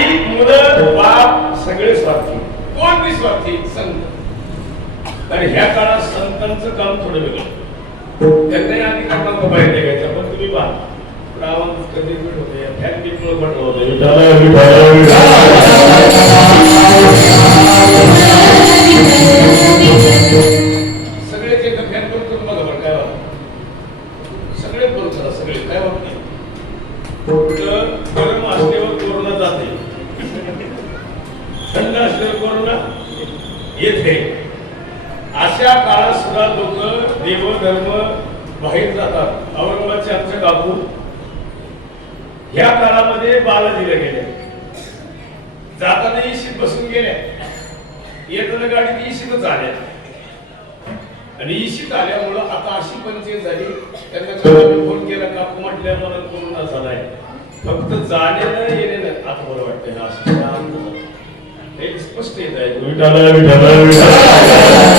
आई मुलं बाप सगळे स्वार्थी कोण बी स्वार्थी संत आणि ह्या काळात संतांचं काम थोडं वेगळं. त्यांनाही अधिकार बाहेर निघायचा पण तुम्ही पहा. रावण कधी भेट होते फॅन बिलकुल बंद होते. विठाला विठाला सगळेच संघर्ष करून येथे. अशा काळात सुद्धा लोक देवधर्म बाहेर जातात. औरंगाबादचे आमचे बाबू ह्या काळामध्ये बालाजीला गेले. जाताना इशीत बसून गेल्या येताना गाडीत इशीतच आल्या. आणि इशीत आल्यामुळं आता अशी पंचायत झाली त्यांना फोन केला काकू म्हटल्या मला कोरोना झालाय. फक्त जाण्यानं येण्यानं आता बरं वाटतं हे असं शांत झालं. हे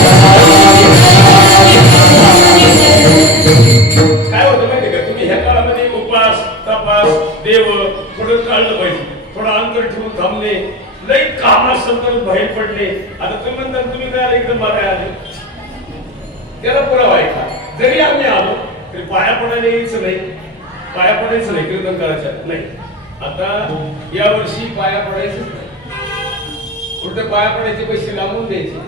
उलट पाया पडायचे पैसे लावून द्यायचे.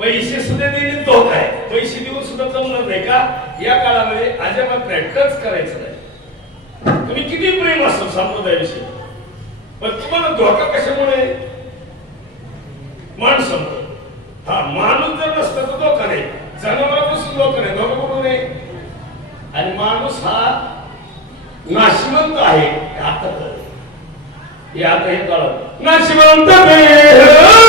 पैसे सुद्धा देणे धोका आहे पैसे देऊन सुद्धा जमणार नाही का? या काळामध्ये अजिबात नाही टच करायचं नाही. तुम्ही किती प्रेम असतो संप्रदायाविषयी पण तुम्हाला धोका कशामुळे? माणसामुळे. हा माणूस जर नसता तर धोका नाही. जनावरापासून धोका नाही. धोका कुठून आहे? आणि माणूस हा नाशिवंत आहे. आता कळलं. हे आता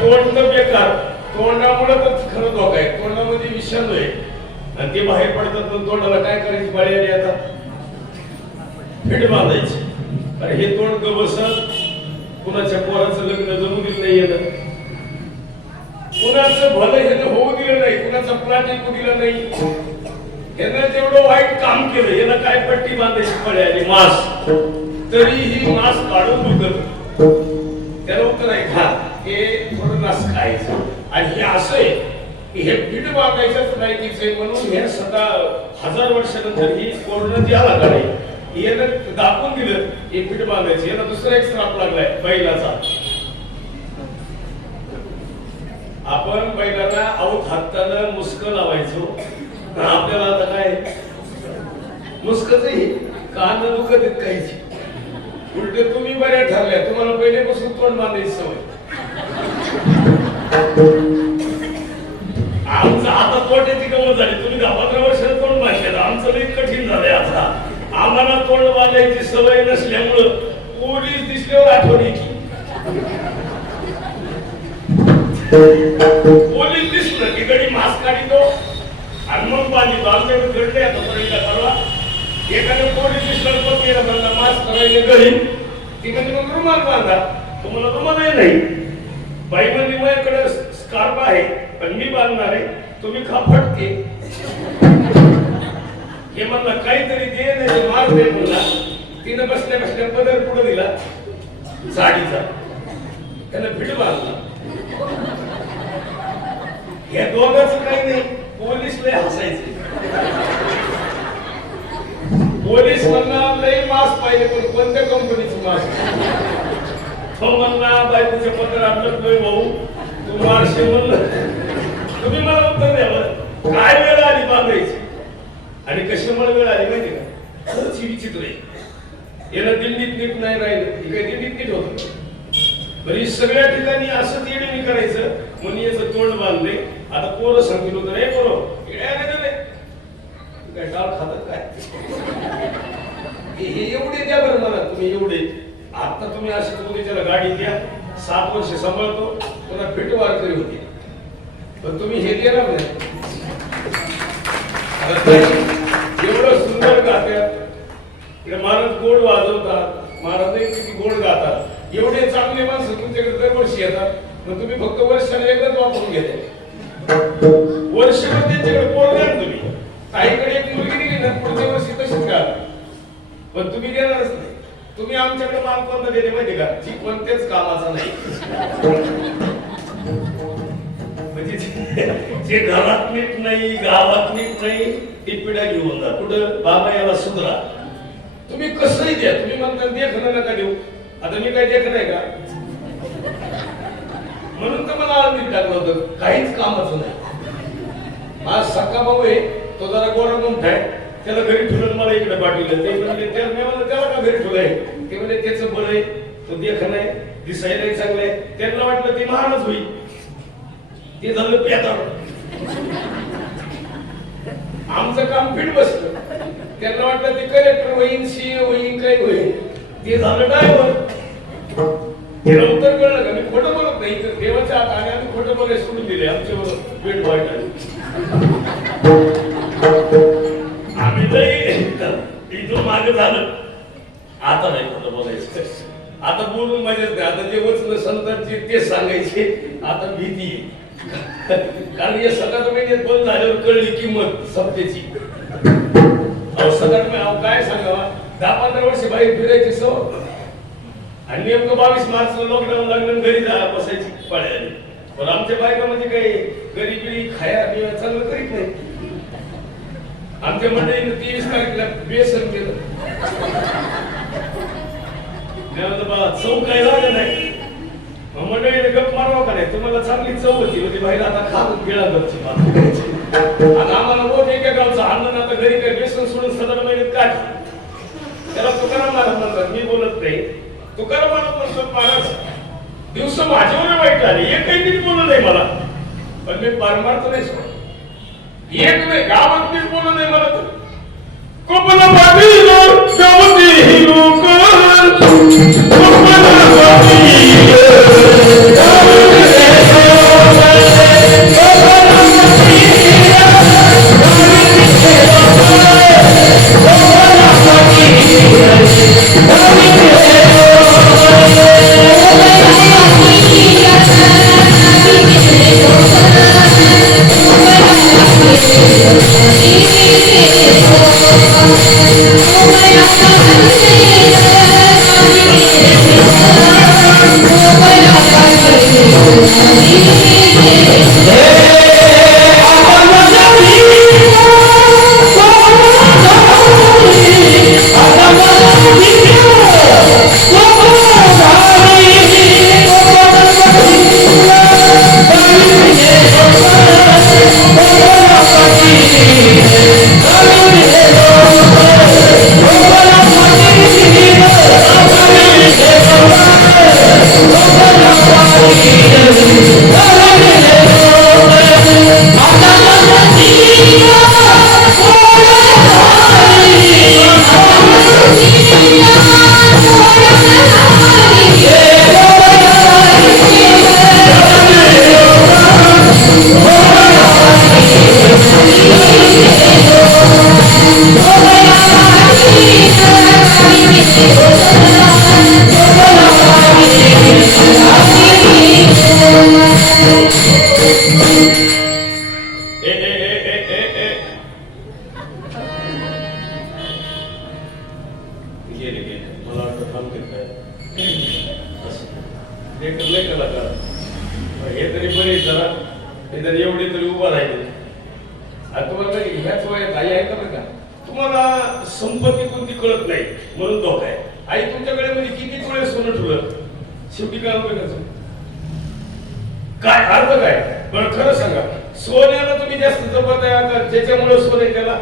तोंड तर बेकार. तोंडामुळे तर खरं धोका आहे. तोंडामध्ये विषाणू आहे. आणि ते बाहेर पडतात पण तोंडाला काय करायची? बाळी आली आता फिट बांधायची. अरे हे तोंड ग बसत. कुणाच्या पोराचं लग्न जमू दिलं नाही येणं कुणाचं भलं ह्यानं होऊ दिलं नाही. कुणाचा प्लॅट ऐकू दिला नाही. ह्यानं जेवढं वाईट काम केलं ह्यानं काय पट्टी बांधायची? पडे आली मास. तरीही मास काढून दुखत त्याला उत्तर आहे खा. हे खायचं. आणि हे असं आहे की हे पीठ बांधायच्याच लायकीचं आहे म्हणून हे सदा हजार वर्षानंतर ही कोरोना जी आला गाडी नाही दाखवून दिलं हे पीठ बांधायचं याला दुसरा एक श्राप लागलाय बैलाचा. आपण बैलाला आऊत हाताला मुस्क लावायचो. आपल्याला आता काय? मुस्कच कान दुखत आहेत काहीची तुम्ही बऱ्या ठरल्या तुम्हाला पहिल्यापासून तोंड बांधायची सवय. आमचं आता तोट्याची गमत झाली. तुम्ही दहा पंधरा वर्ष तोंड बांधलेलं आमचं लई कठीण झालंय आता. आम्हाला तोंड बांधायची सवय नसल्यामुळं पोलीस दिसल्यावर आठवण येते. पोलीस दिसलं की गडी मास्क काढितो आणि मग बांधितो. आमच्याकडे घडले आता पर्यंत परवा एखादं पोलीस दिसलं पण केलं मास्क करायला घरी तिकडे मग रुमाल बांधा. तुम्हाला रुमालही नाही. बाई म्हणजे माझ्याकडे स्कार्फ आहे पण मी बांधणार आहे. तुम्ही खा फटके. हे म्हणलं काहीतरी दे नाही मार दे म्हणला. तिनं बसल्या बसल्या पदर पुढे दिला साडीचा. त्याला भिड बांधला. या दोघांच काही नाही पोलीस लय हसायचे. पोलीस म्हणणार लय मास्क पाहिजे पण कोणत्या कंपनीचं मास्क तो म्हणला बायकोच्या पत्र आपलं लय भाऊ तू मारशे म्हणलं. तुम्ही मला उत्तर द्या काय वेळ आली बांधायची? आणि कशामुळे वेळ आली माहिती का? खरंच ही विचित्र आहे याला दिल्लीत नीट नाही राहिलं. हे काय दिल्लीत नीट होत बरी सगळ्या ठिकाणी असंच येणे करायचं म्हणून याचं तोंड बांधले. आता पोरं सांगतील होतं रे पोरं काय डाळ खातात काय? हे एवढे द्या बरं मला तुम्ही एवढे. आता तुम्ही अशी तुम्ही त्याला गाडी द्या सात वर्ष सांभाळतो पुन्हा भेट वारकरी होती. पण तुम्ही हे देणार नाही. एवढं सुंदर गातात इकडे महाराज गोड वाजवतात. महाराजही किती गोड गातात. एवढे चांगले माणसं तुमच्याकडे दरवर्षी येतात. मग तुम्ही फक्त वर्षाला एकदाच वापरून घेता वर्षभर त्यांच्याकडे पोर द्या तुम्ही. ताईकडे एक मुलगी दिली ना पुढच्या वर्षी तशीच घाल पण तुम्ही देणारच नाही. तुम्ही आमच्याकडे माल कोणता देते माहिती का? जी कोणत्याच कामाचा नाही. म्हणजे जे- जे घरात नीट नाही गावात नीट नाही ती पिढ्या घेऊन जा. कुठं? बाबा याला सुधरा. तुम्ही कसंही द्या. तुम्ही म्हणता देखणं नका देऊ. आता मी काय देखणं आहे का? म्हणून तर मला आळंदीत टाकलं होतं. काहीच कामाचं नाही. आज सक्का भाऊ आहे तो जरा गोरा गुंठ आहे त्याला घरी ठेवलं मला इकडे पाठवलं. ते म्हणजे त्याला मी म्हणलं त्याला का घरी ठेवलंय? ते म्हणजे त्याचं बरं आहे. तो देखणं आहे. दिसायलाही चांगलं आहे. त्यांना वाटलं ते महानच होईल. ते झालं पेताळ आमचं काम फिट बसलं. त्यांना वाटलं ते कलेक्टर होईन सी होईन काय होईन. ते झालं ड्रायव्हर त्याला उत्तर कळलं का मी खोटं बोलत नाही. तर देवाच्या आत आम्ही खोटं बोलायला सोडून दिले आमच्यावर वेट वाईट इथून झालं. आता नाही खोटं बोलायचं. आता बोलून मजाच नाही आता जे वचन संतांचे ते सांगायचे. आता भीती कारण या सगळ्यात महिन्यात बंद झाल्यावर कळली किंमत सत्तेची अहो सगळ्यात अहो काय सांगावा? दहा पंधरा वर्ष बाहेर फिरायची सो. आणि नेमकं बावीस मार्च लॉकडाऊन लागलं घरी जा बसायची पाळी पण आमच्या बायका म्हणजे काही गरीबी खाया पिया चांगलं करीत नाही आमच्या मंडळीनं तेवीस तारखेला बेसन केलं. चव काय झालं नाही. मंडळी मंडळीने गप मारवा का नाही? तुम्हाला चांगली चव होती म्हणजे बाहेर आता खाऊन गेला घरची आणि आम्हाला रोज एका गावचं अन्न आता घरी काय बेसन सोडून सदर महिन्यात काय? त्याला तुकाराम महाराज म्हणतात मी बोलत नाही. तुकाराम महाराज म्हणतात महाराज. दिवस माझ्यावर वाईट झाले एकही नीट बोलत नाही मला. पण मी पारमार्थ नाही सोडत. एक नाही गावात नीट बोललं नाही मला तर. कोपला पाटील कोपला ए शेवटी काय उपयोगाचं काय अर्थ काय? पण खरं सांगा सोन्याला तुम्ही जास्त जपत आहे आता ज्याच्यामुळे सोने त्याला?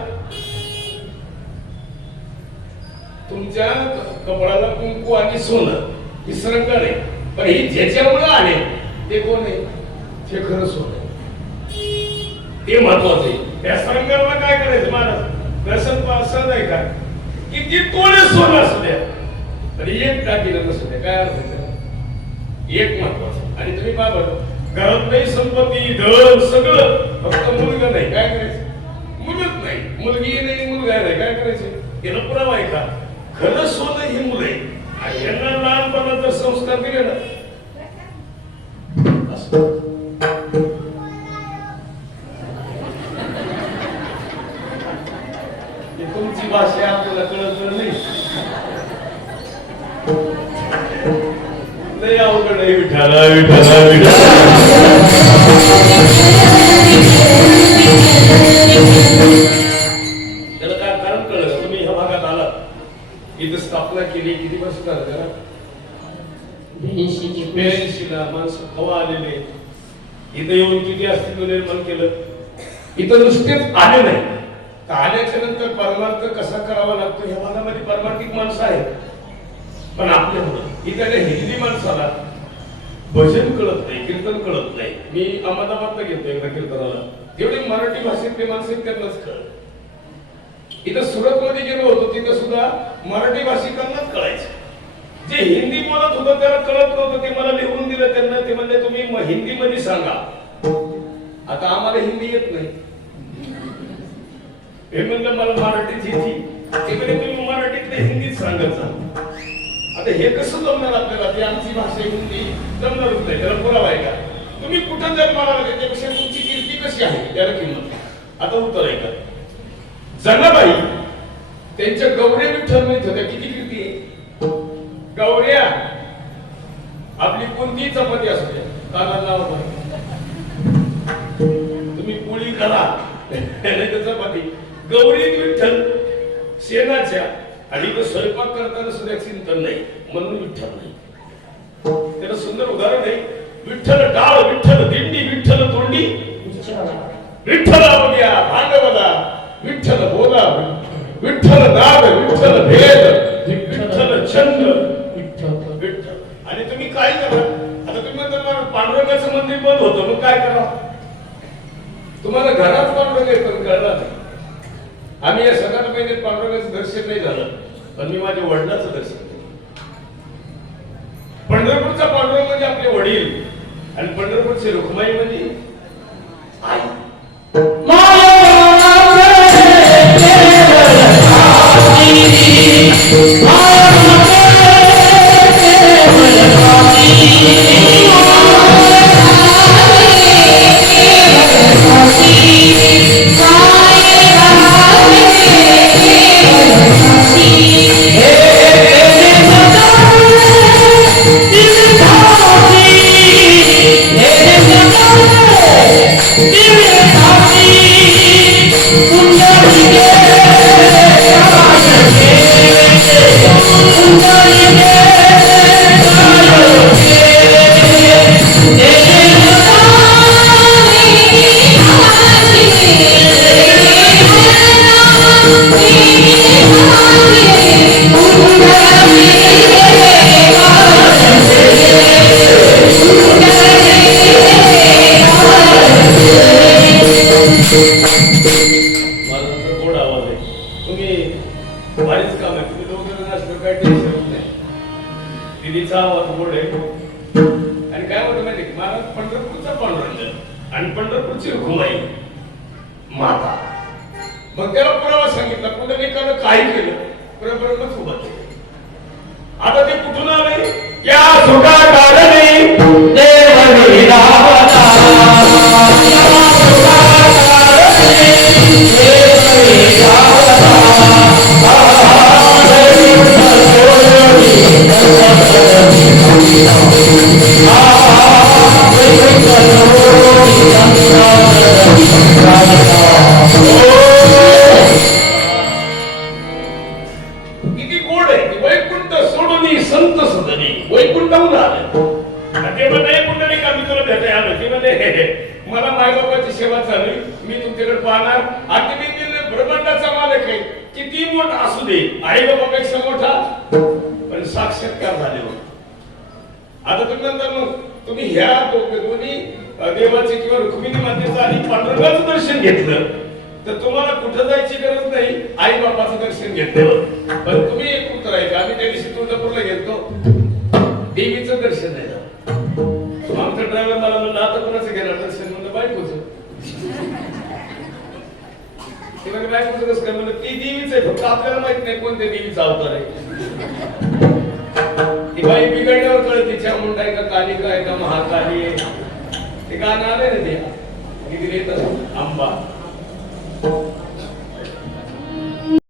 तुमच्या कपडाला कुंकू आणि सोनं ही सरंगण आहे. पण ही ज्याच्यामुळे आले ते कोण आहे? ते खरं सोनं ते महत्वाचं आहे. त्या सरंगाला काय करायचं महाराज? दर्शन पासन आहे का? किती तोडे सोनं असू द्या. आणि एक टाकीला नसू द्या. काय अर्थ एक महत्वाचं आणि तुम्ही काय घरात नाही संपत्ती धन सगळं फक्त मुलगा नाही. काय करायचं? मुलग नाही. मुलगी नाही मुलगा नाही. काय करायचं? याला पुरावा आहे का? खरं सोनं ही मुलं आहे आणि यांना लहानपणाचा संस्कार दिले ना त्याला काय कारण कळलं? तुम्ही ह्या भागात आलात. इथं स्थापना केली किती वर्ष झालं त्याला? ब्याऐंशीला माणसं कवा आलेले? इथं येऊन किती अस्तित्व निर्माण केलं? इथं नुसतेच आले नाही. तर आल्याच्यानंतर परमार्थ कसा करावा लागतो? ह्या भागामध्ये परमार्थिक माणसं आहेत. पण आपल्या इथं हिंदी माणसाला भजन कळत नाही कीर्तन कळत नाही. मी अहमदाबादला गेलो एकदा कीर्तनाला. तेवढे मराठी भाषेतले माणसं त्यांनाच कळत इथं सुरत मध्ये गेलो होतो तिथं सुद्धा मराठी भाषिकांनाच कळायचं. जे हिंदी बोलत होतं त्याला कळत नव्हतं. ते मला लिहून दिलं त्यांना. ते म्हणजे तुम्ही हिंदी हिंदीमध्ये सांगा. आता आम्हाला हिंदी येत नाही. हे म्हणलं मला मराठीत येते. ते म्हणजे तुम्ही मराठीत हिंदीत सांगत जा. आता हे कसं जमणार आपल्याला? ती आमची भाषा हिंदी होत नाही त्याला पुरावा आहे का? तुम्ही कुठं जर मला त्यापेक्षा तुमची कीर्ती कशी आहे? त्याला किंमत आता उत्तर आहे का? जनाबाई त्यांच्या गौऱ्या विठ्ठल माहीत होत्या. किती कीर्ती आहे? गौऱ्या आपली कोणतीही चपाती असू द्या. काना तुम्ही पोळी करा. चपाती. गौरी विठ्ठल शेणाच्या. आणि तो स्वयंपाक करताना सुद्धा चिंतन नाही म्हणून विठ्ठल नाही. त्याला सुंदर उदाहरण आहे विठ्ठल डाळ विठ्ठल दिंडी विठ्ठल तोंडी. विठ्ठल अवघ्या भांडवला विठ्ठल बोला विठ्ठल नाद विठ्ठल भेद विठ्ठल छंद विठ्ठल. आणि तुम्ही काय करा? आता तुम्ही म्हणता पांडुरंगाचं मंदिर बंद होतं मग काय करा? तुम्हाला घरात पांडुरंग पण कळला नाही. आम्ही या सगळ्या महिन्यात पांडुरंगाचं दर्शन नाही झालं पण मी माझ्या वडिलाचं दर्शन पंढरपूरचा पांडुरंग म्हणजे आपले वडील आणि पंढरपूरचे रुक्माई म्हणजे पंढरपूरचा पांडुरंग आणि पंढरपूरची रुखुमाई माता. मग त्याला पुरावा सांगितला? पुढे काय केलं. प्रबळच उभा केलं. आता ते कुठून आले? या सुखा कारणे देव Lord. तर तुम्हाला कुठं जायची गरज नाही. आई बापाचं दर्शन घेतलं. पण तुम्ही एक उत्तर आहे का आम्ही त्या दिवशी तुळजापूरला गेलतो. देवीचं दर्शन आहे. आमचा ड्रायव्हर मला म्हणलं आता कोणाचं घेणार दर्शन? म्हणलं बायकोचं. ते बायकोचं कसं काय? म्हणलं ती देवीच आहे. फक्त आपल्याला माहीत नाही कोणत्या देवीचा अवतार आहे. ती बाई बिघडल्यावर कळते चामुंडा आहे का कालिका आहे का महाकाली आहे? ते गाणं आलंय ना ते. किती येत आंबा. Thank you.